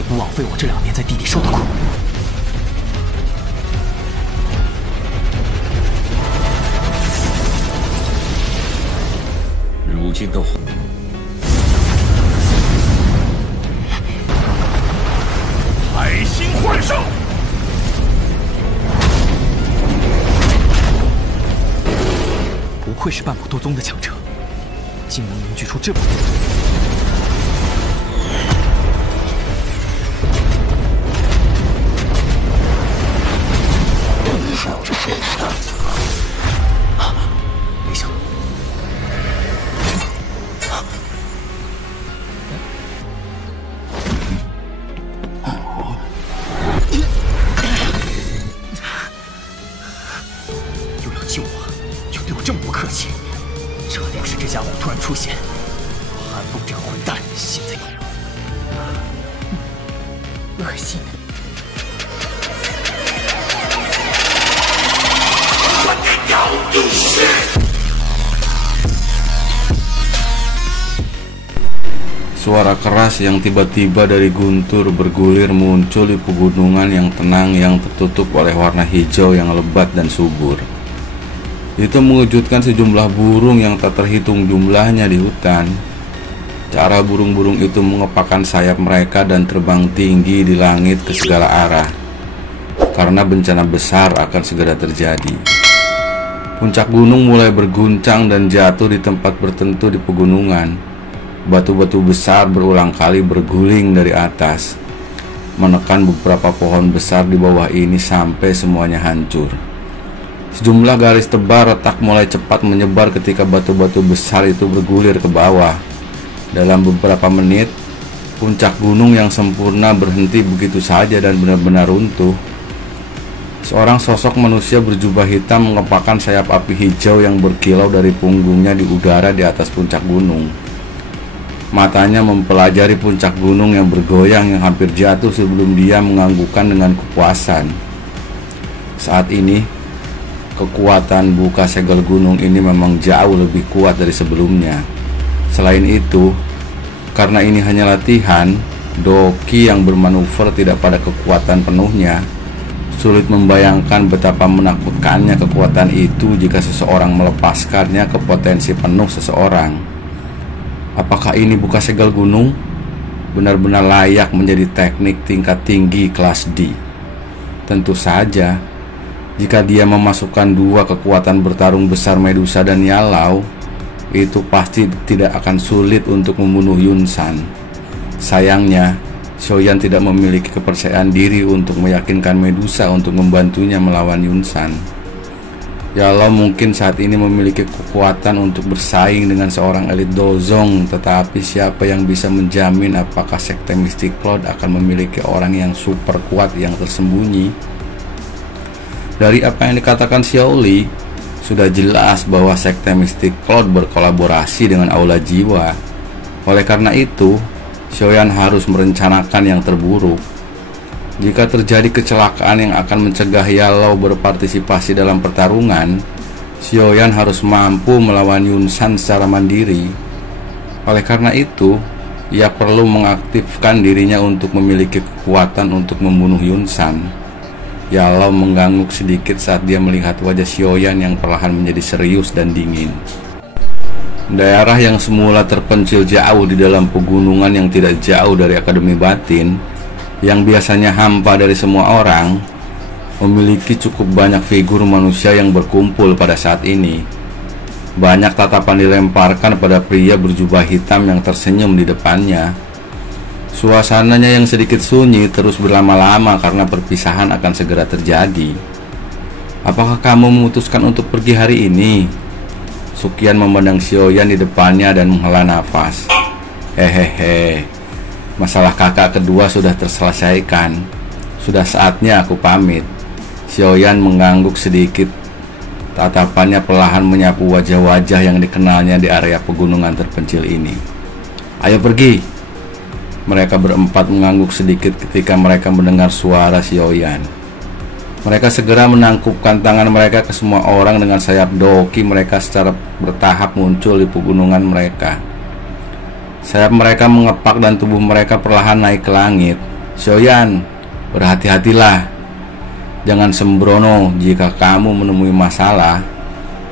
也不枉费我这2年在地底受的苦。如今的海星幻兽，不愧是半普斗宗的强者，竟能凝聚出这么多。没想到。又要救我，又对我这么不客气，这要是这家伙突然出现，韩风这个混蛋现在恶心。Suara keras yang tiba-tiba dari guntur bergulir muncul di pegunungan yang tenang yang tertutup oleh warna hijau yang lebat dan subur. Itu mengejutkan sejumlah burung yang tak terhitung jumlahnya di hutan. Cara burung-burung itu mengepakkan sayap mereka dan terbang tinggi di langit ke segala arah, karena bencana besar akan segera terjadi. Puncak gunung mulai berguncang dan jatuh di tempat bertentu di pegunungan. Batu-batu besar berulang kali berguling dari atas, menekan beberapa pohon besar di bawah ini sampai semuanya hancur. Sejumlah garis tebal retak mulai cepat menyebar ketika batu-batu besar itu bergulir ke bawah. Dalam beberapa menit, puncak gunung yang sempurna berhenti begitu saja dan benar-benar runtuh. Seorang sosok manusia berjubah hitam mengepakkan sayap api hijau yang berkilau dari punggungnya di udara di atas puncak gunung. Matanya mempelajari puncak gunung yang bergoyang yang hampir jatuh sebelum dia menganggukkan dengan kepuasan. Saat ini, kekuatan buka segel gunung ini memang jauh lebih kuat dari sebelumnya. Selain itu, karena ini hanya latihan, Doki yang bermanuver tidak pada kekuatan penuhnya. Sulit membayangkan betapa menakutkannya kekuatan itu jika seseorang melepaskannya ke potensi penuh seseorang. Apakah ini buka segel gunung? Benar-benar layak menjadi teknik tingkat tinggi kelas D. Tentu saja, jika dia memasukkan 2 kekuatan bertarung besar Medusa dan Yalau, itu pasti tidak akan sulit untuk membunuh Yunsan. Sayangnya, Xiaoyan tidak memiliki kepercayaan diri untuk meyakinkan Medusa untuk membantunya melawan Yunsan. Yalau mungkin saat ini memiliki kekuatan untuk bersaing dengan seorang elit Dozong, tetapi siapa yang bisa menjamin apakah sekte Mystic Cloud akan memiliki orang yang super kuat yang tersembunyi? Dari apa yang dikatakan Xiaoli, sudah jelas bahwa sekte Mystic Cloud berkolaborasi dengan Aula Jiwa. Oleh karena itu, Xiaoyan harus merencanakan yang terburuk. Jika terjadi kecelakaan yang akan mencegah Yalau berpartisipasi dalam pertarungan, Xiaoyan harus mampu melawan Yunsan secara mandiri. Oleh karena itu, ia perlu mengaktifkan dirinya untuk memiliki kekuatan untuk membunuh Yunsan. Yalau mengangguk sedikit saat dia melihat wajah Xiaoyan yang perlahan menjadi serius dan dingin. Daerah yang semula terpencil jauh di dalam pegunungan yang tidak jauh dari Akademi Batin, yang biasanya hampa dari semua orang, memiliki cukup banyak figur manusia yang berkumpul pada saat ini. Banyak tatapan dilemparkan pada pria berjubah hitam yang tersenyum di depannya. Suasananya yang sedikit sunyi terus berlama-lama karena perpisahan akan segera terjadi. Apakah kamu memutuskan untuk pergi hari ini? Sukian memandang Xiaoyan di depannya dan menghela nafas. Hehehe, masalah kakak kedua sudah terselesaikan. Sudah saatnya aku pamit. Xiaoyan mengangguk sedikit. Tatapannya perlahan menyapu wajah-wajah yang dikenalnya di area pegunungan terpencil ini. Ayo pergi. Mereka berempat mengangguk sedikit ketika mereka mendengar suara Xiaoyan. Mereka segera menangkupkan tangan mereka ke semua orang dengan sayap doki mereka secara bertahap muncul di pegunungan mereka. Sayap mereka mengepak dan tubuh mereka perlahan naik ke langit. Xiaoyan, berhati-hatilah. Jangan sembrono. Jika kamu menemui masalah.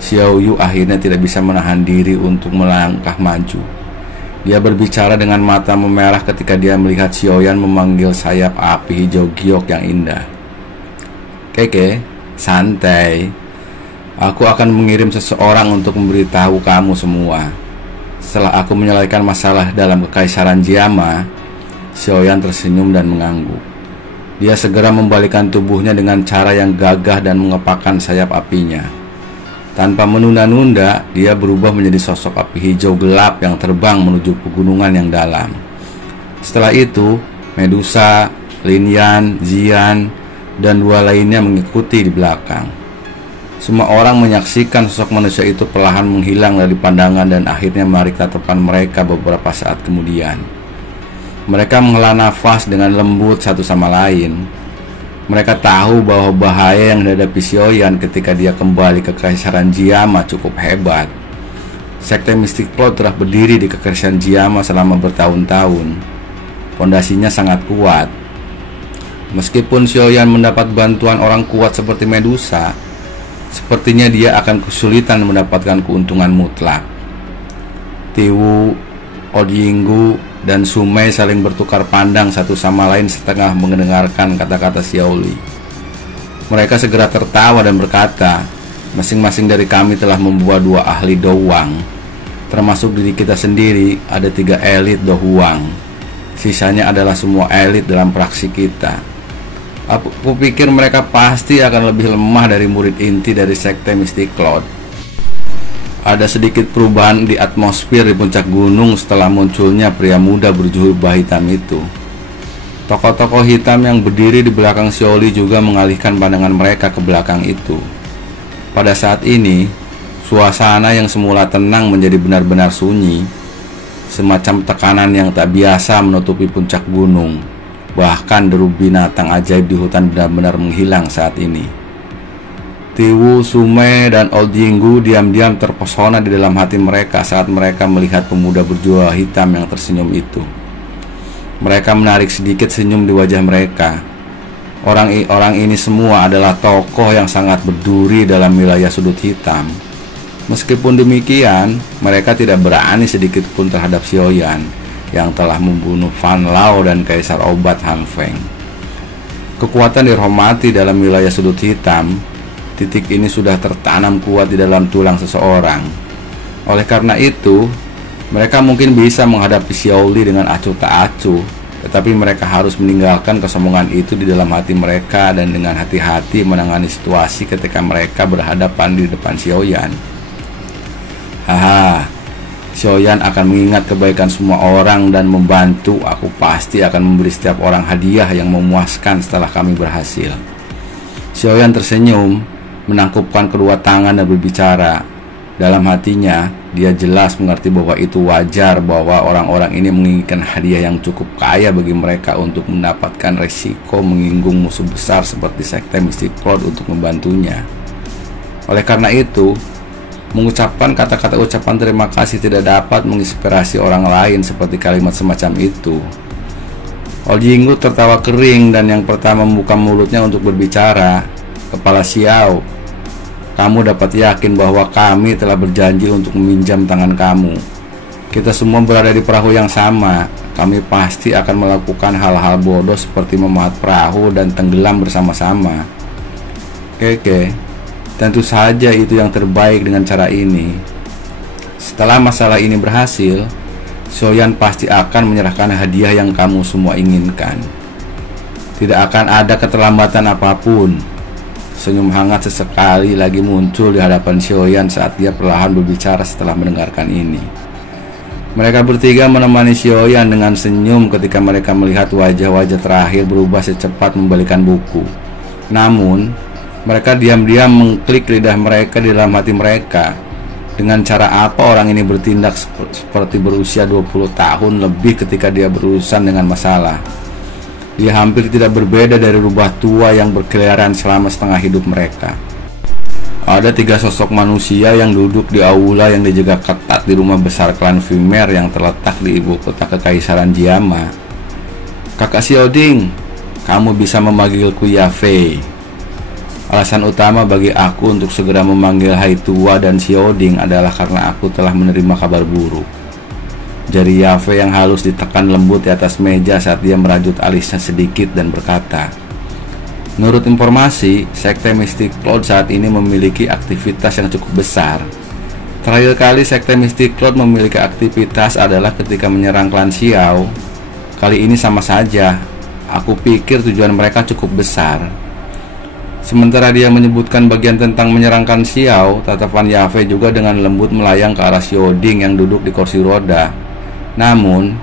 Xiao Yu akhirnya tidak bisa menahan diri untuk melangkah maju. Dia berbicara dengan mata memerah ketika dia melihat Xiaoyan memanggil sayap api hijau giok yang indah. Keke, santai. Aku akan mengirim seseorang untuk memberitahu kamu semua. Setelah aku menyelesaikan masalah dalam kekaisaran Jiama. Xiaoyan tersenyum dan mengangguk. Dia segera membalikkan tubuhnya dengan cara yang gagah dan mengepakkan sayap apinya. Tanpa menunda-nunda, dia berubah menjadi sosok api hijau gelap yang terbang menuju pegunungan yang dalam. Setelah itu, Medusa, Lin Yan, Zian, dan dua lainnya mengikuti di belakang. Semua orang menyaksikan sosok manusia itu perlahan menghilang dari pandangan dan akhirnya menarik tatapan mereka beberapa saat kemudian. Mereka menghela nafas dengan lembut satu sama lain. Mereka tahu bahwa bahaya yang dihadapi Xiaoyan ketika dia kembali ke Kekaisaran Jiama cukup hebat. Sekte Mystic Cloud telah berdiri di Kekaisaran Jiama selama bertahun-tahun. Pondasinya sangat kuat. Meskipun Xiaoyan mendapat bantuan orang kuat seperti Medusa, sepertinya dia akan kesulitan mendapatkan keuntungan mutlak. Tiwu, Odyinggu, dan Sumei saling bertukar pandang satu sama lain setengah mendengarkan kata-kata Xiaoli. Mereka segera tertawa dan berkata, masing-masing dari kami telah membawa 2 ahli Douang. Termasuk diri kita sendiri, ada 3 elit Douang. Sisanya adalah semua elit dalam praksi kita. Aku pikir mereka pasti akan lebih lemah dari murid inti dari Sekte Mystic Cloud. Ada sedikit perubahan di atmosfer di puncak gunung setelah munculnya pria muda berjubah hitam itu. Tokoh-tokoh hitam yang berdiri di belakang Xiaoli juga mengalihkan pandangan mereka ke belakang itu. Pada saat ini, suasana yang semula tenang menjadi benar-benar sunyi. Semacam tekanan yang tak biasa menutupi puncak gunung. Bahkan deru binatang ajaib di hutan benar-benar menghilang saat ini. Tiwu, Sumei, dan Odyinggu diam-diam terpesona di dalam hati mereka saat mereka melihat pemuda berjubah hitam yang tersenyum itu. Mereka menarik sedikit senyum di wajah mereka. Orang ini semua adalah tokoh yang sangat berduri dalam wilayah sudut hitam. Meskipun demikian, mereka tidak berani sedikit pun terhadap Xiaoyan yang telah membunuh Fan Lao dan Kaisar Obat Han Feng. Kekuatan dihormati dalam wilayah sudut hitam. Titik ini sudah tertanam kuat di dalam tulang seseorang. Oleh karena itu, mereka mungkin bisa menghadapi Xiaoli dengan acuh tak acuh, tetapi mereka harus meninggalkan kesombongan itu di dalam hati mereka dan dengan hati-hati menangani situasi ketika mereka berhadapan di depan Xiaoyan. Haha, Xiaoyan akan mengingat kebaikan semua orang dan membantu. Aku pasti akan memberi setiap orang hadiah yang memuaskan setelah kami berhasil. Xiaoyan tersenyum, menangkupkan kedua tangan dan berbicara. Dalam hatinya, dia jelas mengerti bahwa itu wajar bahwa orang-orang ini menginginkan hadiah yang cukup kaya bagi mereka untuk mendapatkan resiko menyinggung musuh besar seperti Sekte Mystic Cloud untuk membantunya. Oleh karena itu, mengucapkan kata-kata ucapan terima kasih tidak dapat menginspirasi orang lain seperti kalimat semacam itu. Odyinggu tertawa kering dan yang pertama membuka mulutnya untuk berbicara. Kepala Xiao, kamu dapat yakin bahwa kami telah berjanji untuk meminjam tangan kamu. Kita semua berada di perahu yang sama. Kami pasti akan melakukan hal-hal bodoh seperti memahat perahu dan tenggelam bersama-sama. Keke, tentu saja itu yang terbaik dengan cara ini. Setelah masalah ini berhasil, Xiaoyan pasti akan menyerahkan hadiah yang kamu semua inginkan. Tidak akan ada keterlambatan apapun. Senyum hangat sesekali lagi muncul di hadapan Xiaoyan saat dia perlahan berbicara setelah mendengarkan ini. Mereka bertiga menemani Xiaoyan dengan senyum ketika mereka melihat wajah-wajah terakhir berubah secepat membalikan buku. Namun, mereka diam-diam mengklik lidah mereka di dalam hati mereka. Dengan cara apa orang ini bertindak seperti berusia 20 tahun lebih ketika dia berurusan dengan masalah. Dia hampir tidak berbeda dari rubah tua yang berkeliaran selama setengah hidup mereka. Ada 3 sosok manusia yang duduk di aula yang dijaga ketat di rumah besar klan Vimer yang terletak di ibu kota Kekaisaran Jiama. Kakak Xiaoding, kamu bisa memanggilku Yafei. Alasan utama bagi aku untuk segera memanggil Hai Tua dan Xiaoding adalah karena aku telah menerima kabar buruk. Jari Yafei yang halus ditekan lembut di atas meja saat dia merajut alisnya sedikit dan berkata, menurut informasi, Sekte Mystic Cloud saat ini memiliki aktivitas yang cukup besar. Terakhir kali Sekte Mystic Cloud memiliki aktivitas adalah ketika menyerang klan Xiao. Kali ini sama saja. Aku pikir tujuan mereka cukup besar. Sementara dia menyebutkan bagian tentang menyerang klan Xiao, tatapan Yafei juga dengan lembut melayang ke arah Xiaoding yang duduk di kursi roda. Namun,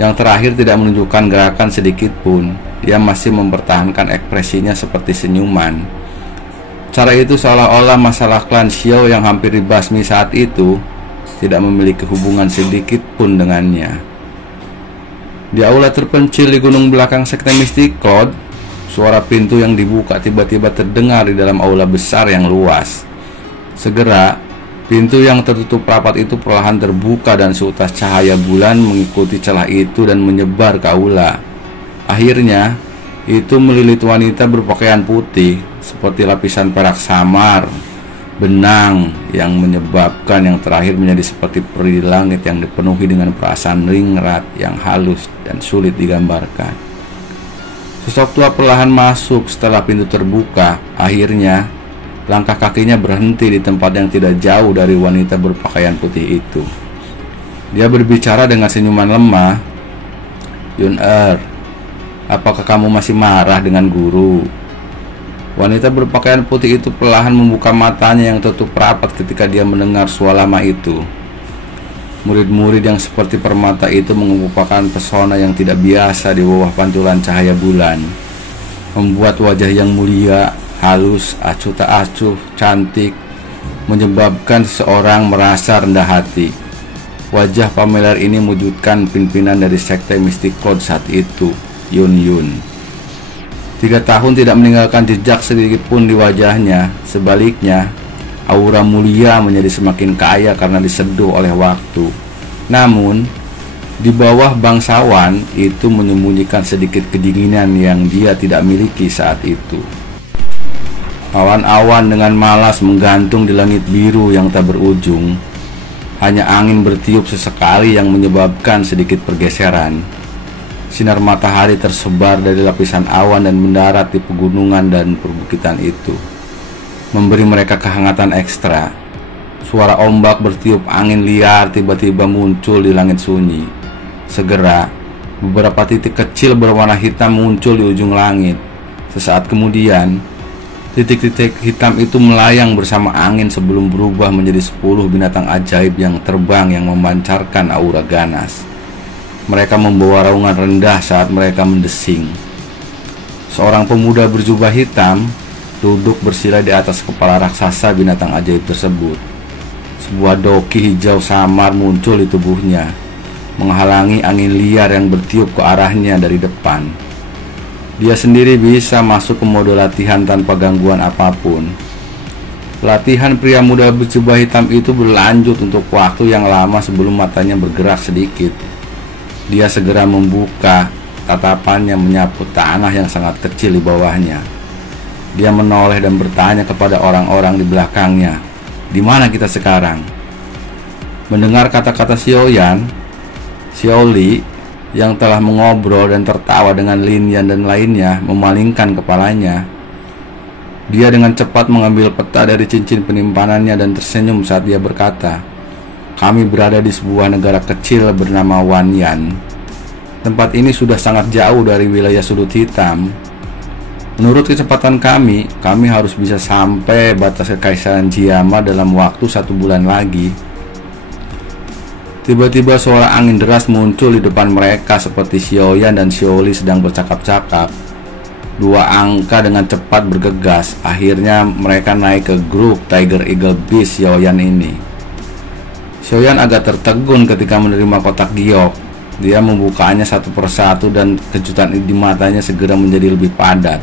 yang terakhir tidak menunjukkan gerakan sedikit pun. Dia masih mempertahankan ekspresinya seperti senyuman. Cara itu seolah-olah masalah klan Xiao yang hampir dibasmi saat itu tidak memiliki hubungan sedikit pun dengannya. Di aula terpencil di gunung belakang Sekte Mystic Cloud, suara pintu yang dibuka tiba-tiba terdengar di dalam aula besar yang luas. Segera, pintu yang tertutup rapat itu perlahan terbuka dan seutas cahaya bulan mengikuti celah itu dan menyebar ke aula. Akhirnya, itu melilit wanita berpakaian putih seperti lapisan perak samar, benang yang menyebabkan yang terakhir menjadi seperti peri di langit yang dipenuhi dengan perasaan ringrat yang halus dan sulit digambarkan. Sosok tua perlahan masuk setelah pintu terbuka. Akhirnya, langkah kakinya berhenti di tempat yang tidak jauh dari wanita berpakaian putih itu. Dia berbicara dengan senyuman lemah. Yun-er, apakah kamu masih marah dengan guru? Wanita berpakaian putih itu perlahan membuka matanya yang tertutup rapat ketika dia mendengar suara lama itu. Murid-murid yang seperti permata itu mengemukakan pesona yang tidak biasa di bawah pantulan cahaya bulan, membuat wajah yang mulia, halus, acuh tak acuh, cantik, menyebabkan seseorang merasa rendah hati. Wajah familiar ini mewujudkan pimpinan dari Sekte Mystic Cloud saat itu, Yun. 3 tahun tidak meninggalkan jejak sedikit pun di wajahnya. Sebaliknya, aura mulia menjadi semakin kaya karena diseduh oleh waktu. Namun, di bawah bangsawan itu menyembunyikan sedikit kedinginan yang dia tidak miliki saat itu. Awan-awan dengan malas menggantung di langit biru yang tak berujung. Hanya angin bertiup sesekali yang menyebabkan sedikit pergeseran. Sinar matahari tersebar dari lapisan awan dan mendarat di pegunungan dan perbukitan itu, memberi mereka kehangatan ekstra. Suara ombak bertiup angin liar tiba-tiba muncul di langit sunyi. Segera, beberapa titik kecil berwarna hitam muncul di ujung langit. Sesaat kemudian, titik-titik hitam itu melayang bersama angin sebelum berubah menjadi 10 binatang ajaib yang terbang yang memancarkan aura ganas. Mereka membawa raungan rendah saat mereka mendesing. Seorang pemuda berjubah hitam duduk bersila di atas kepala raksasa binatang ajaib tersebut. Sebuah doki hijau samar muncul di tubuhnya, menghalangi angin liar yang bertiup ke arahnya dari depan. Dia sendiri bisa masuk ke mode latihan tanpa gangguan apapun. Latihan pria muda berjubah hitam itu berlanjut untuk waktu yang lama sebelum matanya bergerak sedikit. Dia segera membuka tatapannya menyapu tanah yang sangat kecil di bawahnya. Dia menoleh dan bertanya kepada orang-orang di belakangnya, "Di mana kita sekarang?" Mendengar kata-kata Xiaoyan, Xiaoli yang telah mengobrol dan tertawa dengan Lin Yan dan lainnya memalingkan kepalanya. Dia dengan cepat mengambil peta dari cincin penimpanannya dan tersenyum saat dia berkata, "Kami berada di sebuah negara kecil bernama Wanyan. Tempat ini sudah sangat jauh dari wilayah sudut hitam. Menurut kecepatan kami harus bisa sampai batas kekaisaran Jiama dalam waktu 1 bulan lagi." Tiba-tiba suara angin deras muncul di depan mereka seperti Xiaoyan dan Xiaoli sedang bercakap-cakap. 2 angka dengan cepat bergegas. Akhirnya mereka naik ke grup Tiger Eagle Beast Xiaoyan ini. Xiaoyan agak tertegun ketika menerima kotak giok. Dia membukanya satu persatu dan kejutan di matanya segera menjadi lebih padat.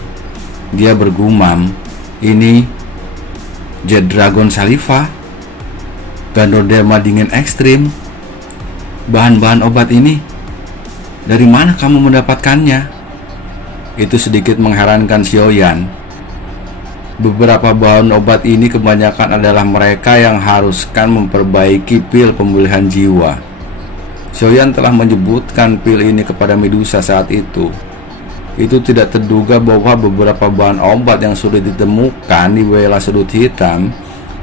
Dia bergumam, "Ini Jet Dragon Saliva, Ganoderma dingin ekstrim. Bahan-bahan obat ini Dari mana kamu mendapatkannya? Itu sedikit mengherankan Xiaoyan. Beberapa bahan obat ini kebanyakan adalah mereka yang haruskan memperbaiki pil pemulihan jiwa. Xiaoyan telah menyebutkan pil ini kepada Medusa saat itu. Itu tidak terduga bahwa beberapa bahan obat yang sulit ditemukan di Bela Sudut Hitam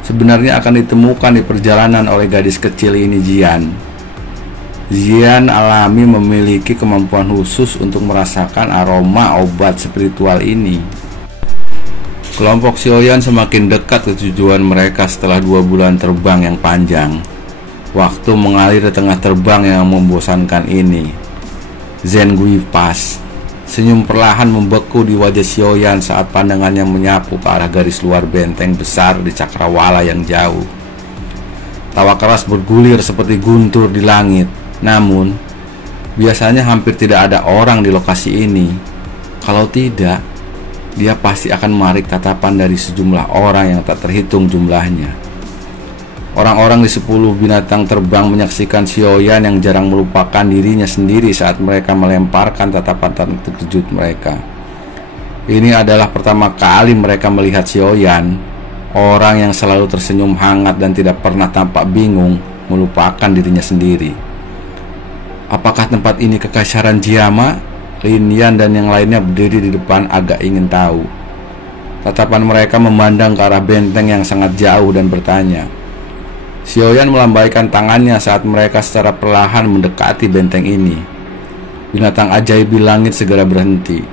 sebenarnya akan ditemukan di perjalanan oleh gadis kecil ini, Jian. Jian alami memiliki kemampuan khusus untuk merasakan aroma obat spiritual ini. Kelompok Xiaoyan semakin dekat ke tujuan mereka setelah 2 bulan terbang yang panjang. Waktu mengalir di tengah terbang yang membosankan ini. Zengui Pass. Senyum perlahan membeku di wajah Xiaoyan saat pandangannya menyapu ke arah garis luar benteng besar di cakrawala yang jauh. Tawa keras bergulir seperti guntur di langit. Namun, biasanya hampir tidak ada orang di lokasi ini. Kalau tidak, dia pasti akan menarik tatapan dari sejumlah orang yang tak terhitung jumlahnya. Orang-orang di 10 binatang terbang menyaksikan Xiaoyan yang jarang melupakan dirinya sendiri saat mereka melemparkan tatapan terkejut mereka. Ini adalah pertama kali mereka melihat Xiaoyan, orang yang selalu tersenyum hangat dan tidak pernah tampak bingung, melupakan dirinya sendiri. Apakah tempat ini kekaisaran Jiama? Lin Yan dan yang lainnya berdiri di depan agak ingin tahu. Tatapan mereka memandang ke arah benteng yang sangat jauh dan bertanya. Xiaoyan melambaikan tangannya saat mereka secara perlahan mendekati benteng ini. Binatang ajaib di langit segera berhenti.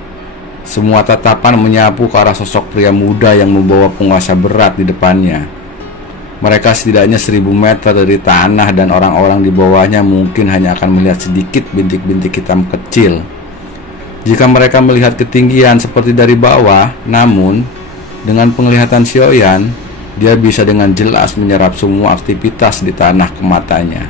Semua tatapan menyapu ke arah sosok pria muda yang membawa penguasa berat di depannya. Mereka setidaknya 1000 meter dari tanah dan orang-orang di bawahnya mungkin hanya akan melihat sedikit bintik-bintik hitam kecil. Jika mereka melihat ketinggian seperti dari bawah, namun dengan penglihatan Xiaoyan, dia bisa dengan jelas menyerap semua aktivitas di tanah ke matanya.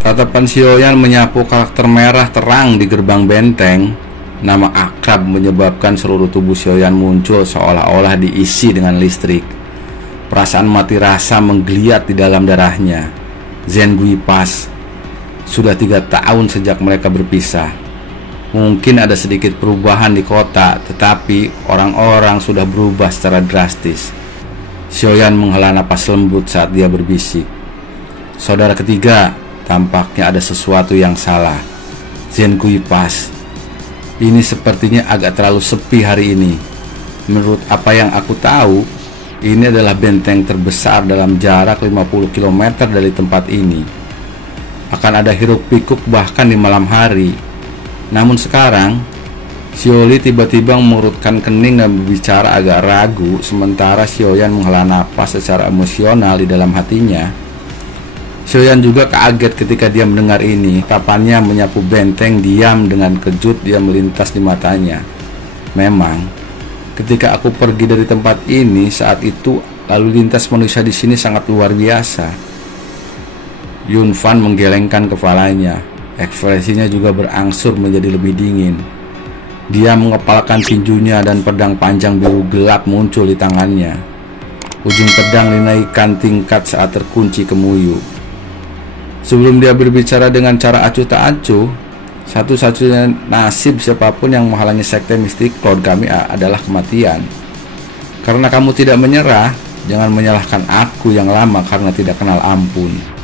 Tatapan Xiaoyan menyapu karakter merah terang di gerbang benteng. Nama akrab menyebabkan seluruh tubuh Xiaoyan muncul seolah-olah diisi dengan listrik. Perasaan mati rasa menggeliat di dalam darahnya. Zengui Pass. Sudah 3 tahun sejak mereka berpisah. Mungkin ada sedikit perubahan di kota, tetapi orang-orang sudah berubah secara drastis. Xiaoyan menghela napas lembut saat dia berbisik. Saudara ketiga, tampaknya ada sesuatu yang salah. Zengui Pass. Ini sepertinya agak terlalu sepi hari ini. Menurut apa yang aku tahu, ini adalah benteng terbesar dalam jarak 50 km dari tempat ini. Akan ada hiruk pikuk bahkan di malam hari. Namun sekarang, Xiaoli tiba-tiba mengurutkan kening dan berbicara agak ragu, sementara Xiaoyan menghela napas secara emosional di dalam hatinya. Xiaoyan juga kaget ketika dia mendengar ini. Tatapannya menyapu benteng diam dengan kejut dia melintas di matanya. Memang, ketika aku pergi dari tempat ini saat itu, lalu lintas manusia di sini sangat luar biasa. Yun Fan menggelengkan kepalanya. Ekspresinya juga berangsur menjadi lebih dingin. Dia mengepalkan tinjunya dan pedang panjang biru gelap muncul di tangannya. Ujung pedang dinaikkan tingkat saat terkunci kemuyu. Sebelum dia berbicara dengan cara acuh tak acuh, satu-satunya nasib siapapun yang menghalangi sekte mistik Cloud kami adalah kematian. Karena kamu tidak menyerah, jangan menyalahkan aku yang lama karena tidak kenal ampun.